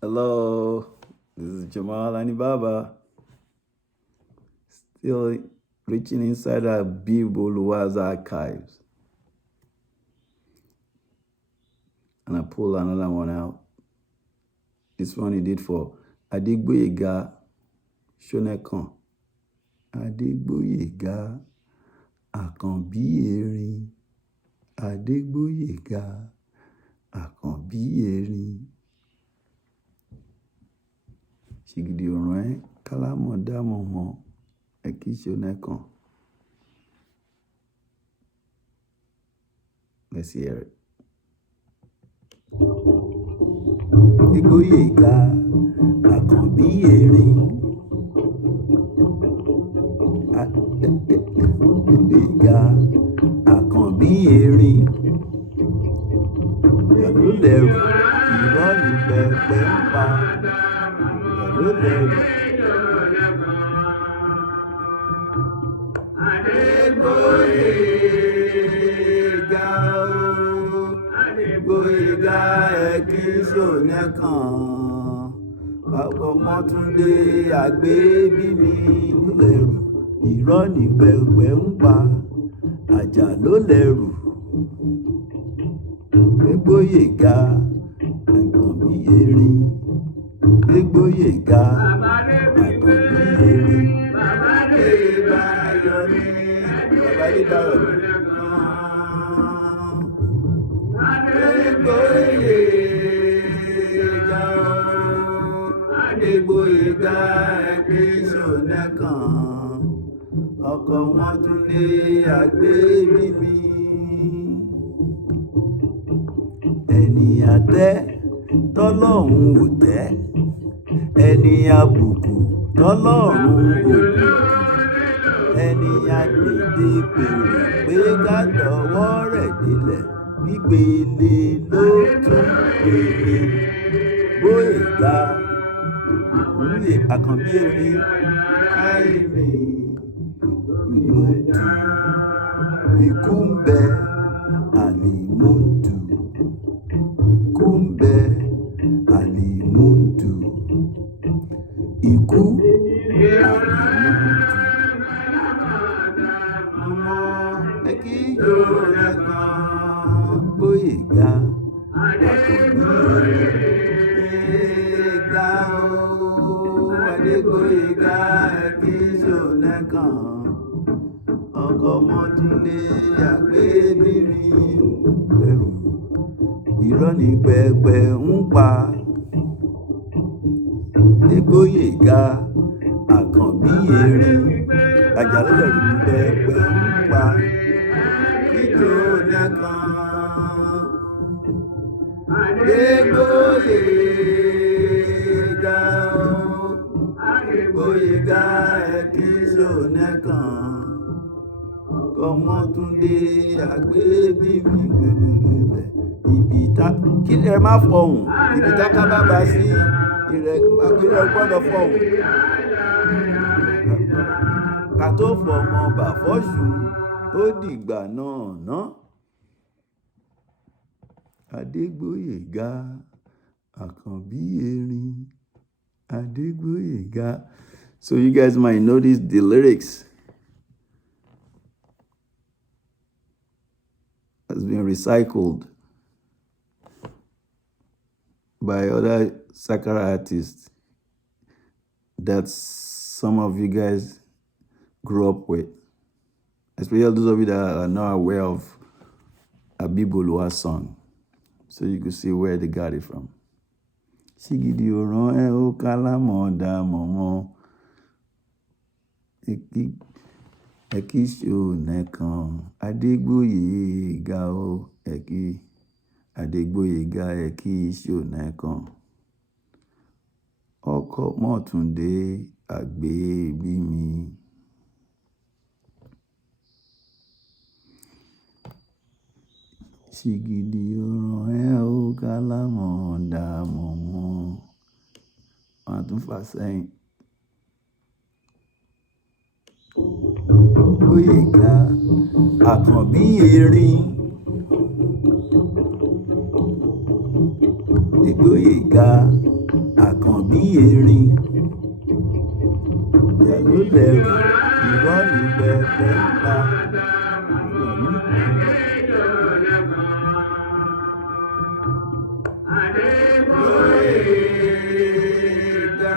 Hello, this is Jammal and Baba. Still reaching inside Abibu Oluwa's archives. And I pull another one out. This one he did for Adegboyega Ṣhonẹkan. Adegboyega Akanbi-erin. Adegboyega Akanbi-erin. Ṣigidi kalamọ damọ a.k.a. Ṣhonẹkan. Let's hear it. Gboyega Akanbi-erin. Gboyega Akanbi-erin. Ló lẹ́rù, irọ́ ni pẹpẹ ń pa. Ló lẹ́rù. Adegboyega Gboyega a.k.a. Ṣhonẹkan. Ọkọ Mọtunde Agbebi mi ló lẹ́rù, irọ́ ni pẹpẹ ń pa. Ajaa ló lẹ́rù. Gboyega Akanbi-erin. Gboyega Akanbi-erin. Baba-Adebayọ ni Baba-Adebayọ ni. Adegboyega a.k.a. Ṣhonẹkan. Ọkọ Mọtunde Agbebi mi. Ẹni àtẹ́ tọ́lọ́run ò tẹ́, ẹni àbùkù tọ́lọ́run ò bùkù, ẹni àdèdè pèrè pé ká dọ̀wọ́ rẹ̀ délẹ̀, pípele ló tún pele. Gboyega Akanbi-erin. Alimuntu ikú ń bẹ, Alimuntu ikú ń bẹ, Alimuntu ikú, Alimuntu. Ọmọ a.k.a. Ṣhonẹkan. Gboyega Akanbi-erin. Adegboyega a.k.a. Ṣhonẹkan. Ọkọ Mọtunde Agbebi mi lẹ́rù, irọ́ ni pẹpẹ ń pa. Gboyega Akanbi-erin. Ajaa ló lẹ́rù ni pẹpẹ ń pa. Ṣhonẹkan. Adegboyega Gboyega a.k.a. Ṣhonẹkan. Ọkọ Mọtunde Agbebi mi gbẹgbẹgbẹ. Ibi tá kí lè má fọhùn, ibi tá ká bá bá sí ìrẹ́ gbọ́dọ̀ fọhùn. Ká tó fọmọ bàfọ́ṣù ó dìgbà náà ná. Adegboyega Akanbi-erin. Adegboyega. So you guys might notice the lyrics has been recycled by other Sakara artists that some of you guys grew up with, especially those of you that are not aware of Abibu Oluwa's song. So you can see where they got it from. Ṣigidi kalamọ damọ a.k.a. Ṣhonẹkan. Adegboyega a.k.a. Adegboyega a.k.a. Ṣhonẹkan. Ọkọ Mọtunde Agbebi mi. Ṣigidi kalamọ damọ. Wọ́n á tún fà sẹ́yìn. Gboyega Akanbi-erin. Gboyega Akanbi-erin, ìjà ló lẹ́rù, irọ́ ní pẹpẹ ń pa. Gboyega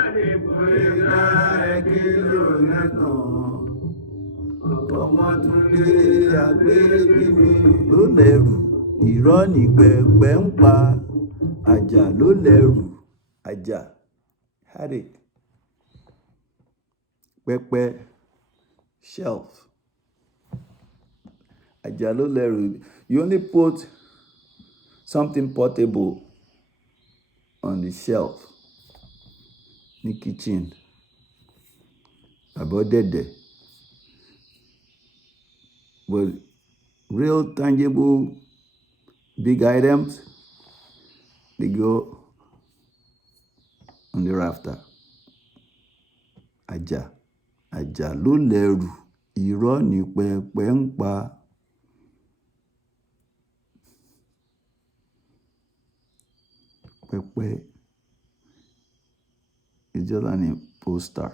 Adegboyega Ṣhonẹkan, Mọtunde Agbebi ló lẹ́rù, irọ́ ní pẹpẹ ń pa. Ajaa ló lẹ́rù, Ajaa headache. Pẹpẹ shelf. Ajaa ló lẹ́rù. You only put something portable on the shelf ní kitchen àbọ̀dẹ̀dẹ̀. But real tangible big items, they go on the rafter. Ajaa ló lẹ́rù, irọ́ ní pẹpẹ ń pa. Pẹpẹ is just an imposter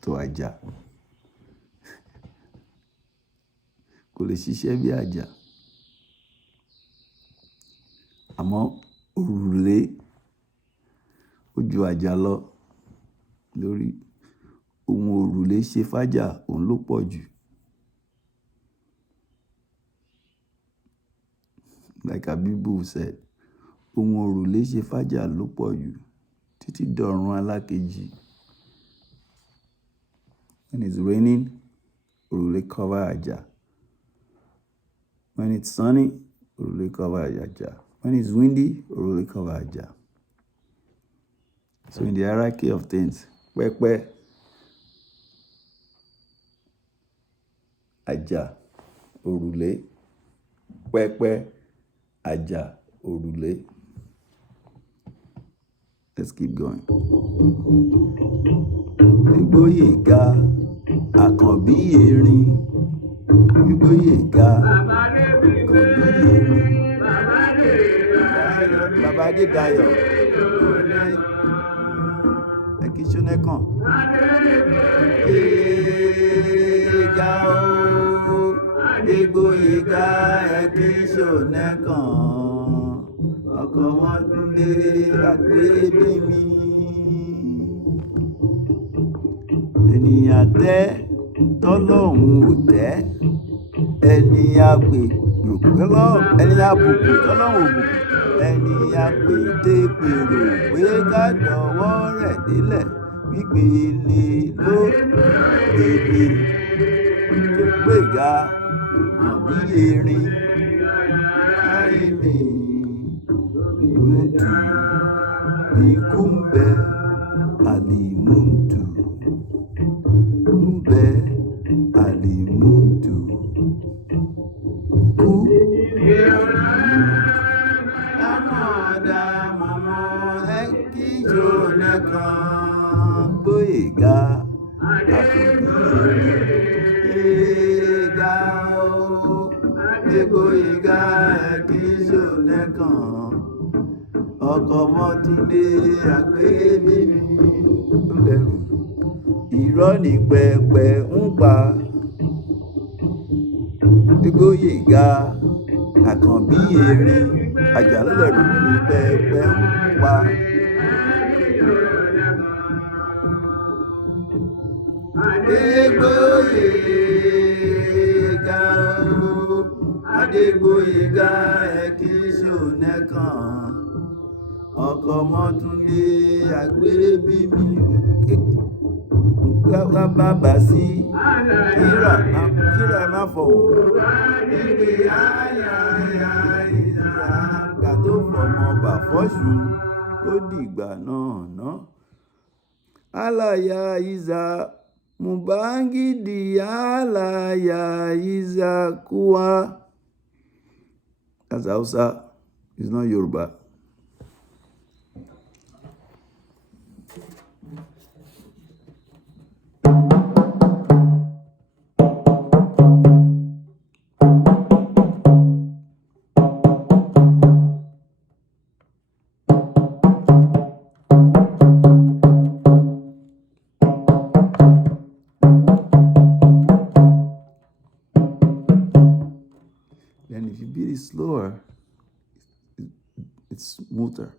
to Ajaa. Kò lè ṣiṣẹ́ bí Ajaa. Àmọ́ òrùlé ó ju Ajaa lọ lórí. Ohun òrùlé ṣe fájá òun ló pọ̀ jù. Like Abibu said, ohun òrùlé ṣe fájá ló pọ̀ jù títí dọ̀run alákejì. When it's raining, òrùlé cover Ajaa. When it's sunny, òrùlé cover Ajaa. When it's windy, òrùlé cover Ajaa. So in the hierarchy of things, pẹpẹ, Ajaa, òrùlé. Pẹpẹ, Ajaa, òrùlé. Let's keep going. Gboyega Akanbi-erin, Gboyega Akanbi-erin, Baba-Adebayọ, Ṣhonẹkan. Adegboyega Ṣhonẹkan, ọkọ Mọtunde Agbebi mi. Ènìyàn tẹ́ tọ́lọ́run ò tẹ́, ẹni àbùkù tọ́lọ́run ò bùkù, ẹni petepero pé ká dọwọ́ rẹ̀ délẹ̀, pipele ló pele. Gboyega Akanbi-erin, Rahimi, ikú ń bẹ, Alimuntu ń bẹ, Alimuntu kú, damọ Ṣhonẹkan. Gboyega Akanbi-erin, Adegboyega Ṣhonẹkan, ọkọ Mọtunde Agbebi ló lẹ́rù, irọ́ ní pẹpẹ ń pa. Gboyega Akanbi-erin, Ajaa ló lẹ́rù ní pẹpẹ ń pa. Adegboyega Ṣhonẹkan, ọkọ Mọtunde Agbebi mi. Bàbá sí kíra má fọhùn. Ìgbà tó fọmọ bà fọ́ṣù ó dìgbà náà ná. Alaya iza mubangidi, alaya iza kuwa. That's Hausa. It's not Yoruba. It's smoother.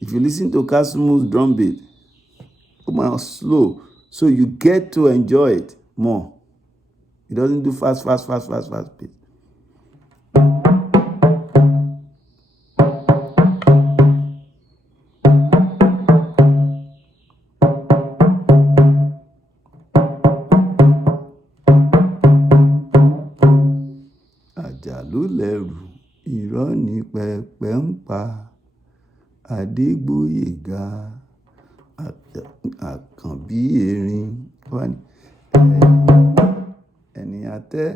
If you listen to Kasumu's drum beat, come on, slow, so you get to enjoy it more. It doesn't do fast beat. Ajaa ló lẹ́rù, irọ́ ni pẹpẹ ń pa. Adegboyega Akanbi-erin. Ẹni àtẹ́.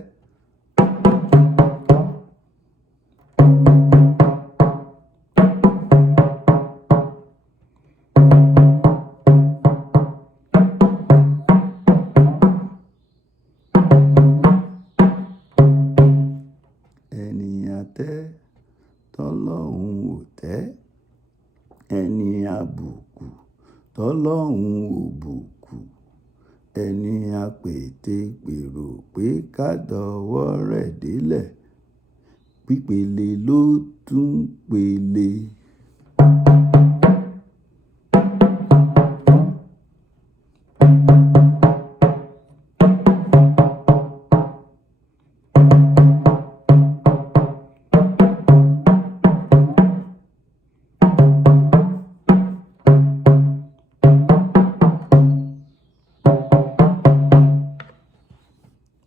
Ẹni àtẹ́ tọ́lọ́hun ò tẹ́. Ẹni àbùkù tọ́lọ́hun ò bùkù. Ẹni apètepèrò pé ká dọwọ́ rẹ̀ délẹ̀. Pípele ló tún pele.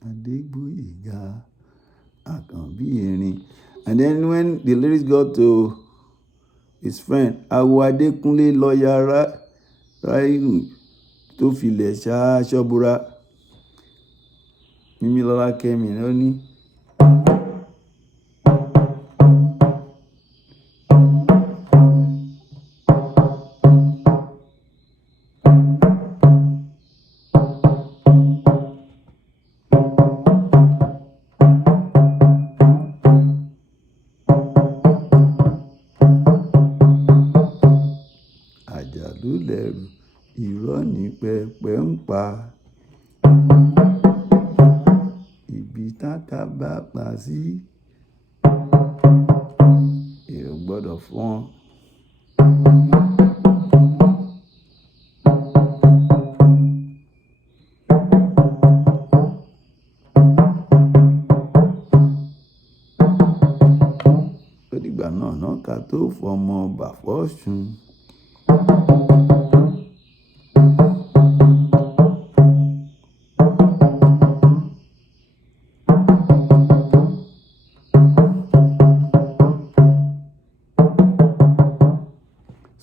Adegboyega Akanbi-erin. And then when the lyrics got to his friend, Adekunle lọya Rahimi tó filẹ̀ ṣ'aṣọ bora, mímí lọ́lá kẹ́mi ló ní. Ajaa ló lẹ́rù, irọ́ ni pẹpẹ ń pa. Ibi táká bá pa sí, èrò gbọ́dọ̀ fọ́n. Ó dìgbà náà ká tó fọmọ bàfọ́sùn.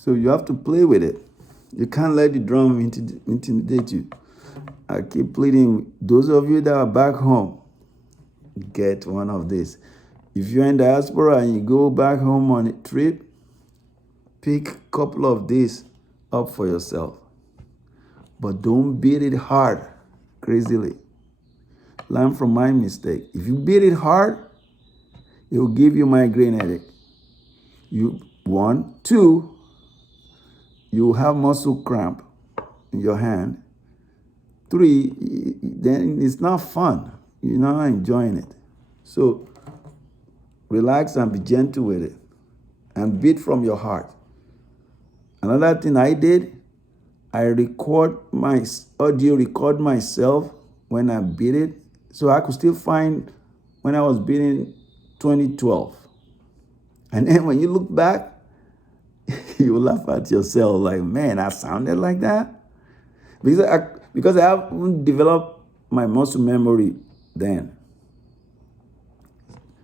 So you have to play with it. You can't let the drum intimidate you. I keep pleading, those of you that are back home, get one of these. If you're in diaspora and you go back home on a trip, pick a couple of these up for yourself. But don't beat it hard, crazily. Learn from my mistake. If you beat it hard, it will give you migraine headache. 1, 2, you have muscle cramp in your hand. 3, then it's not fun. You're not enjoying it. So relax and be gentle with it and beat from your heart. Another thing I did, I record myself when I beat it, so I could still find when I was beating 2012. And then when you look back, you laugh at yourself like, man, I sounded like that? Because I haven't developed my muscle memory then.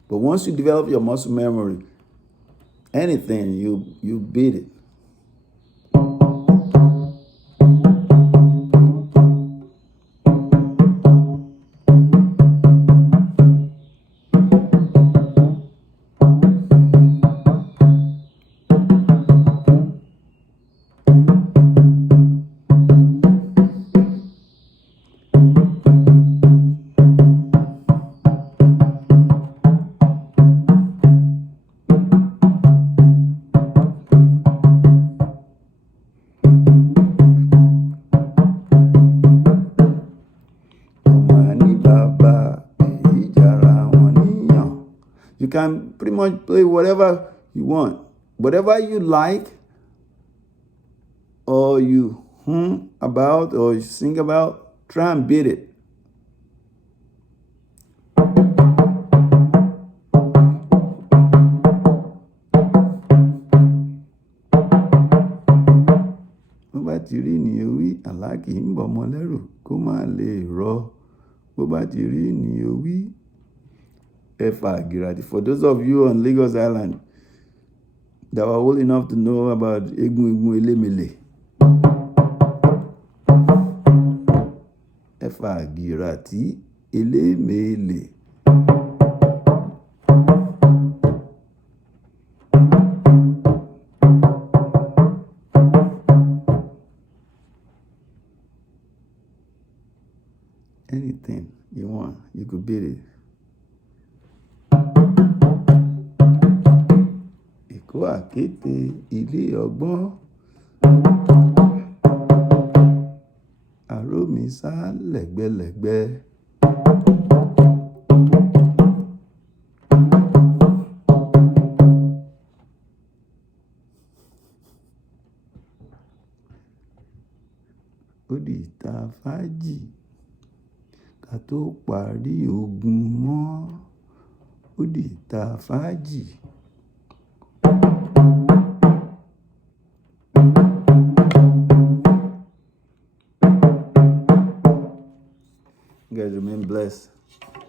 But once you develop your muscle memory, anything, you beat it. can pretty much play whatever you want. Whatever you like, or you hum about, or you sing about, try and beat it. Bó bá ti rí ènìyàn wí, àlá kì í bọ̀ ọmọ lẹ́rù kó má lè rọ. Bó bá ti rí ènìyàn wí, ẹ̀fà àgìràdì. For those of you on Lagos Island that were old enough to know about egun elemele, ẹ̀fà àgìràdì elemele. Anything you want, you could beat it. Èkó àkéte ilé ọgbọ́n, àró mi sá lẹ́gbẹ́lẹ́gbẹ́. Ó di ìta fàájì ká tó parí ogun mọ́. Ó di ìta fàájì. You guys remain blessed.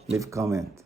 Leave comment.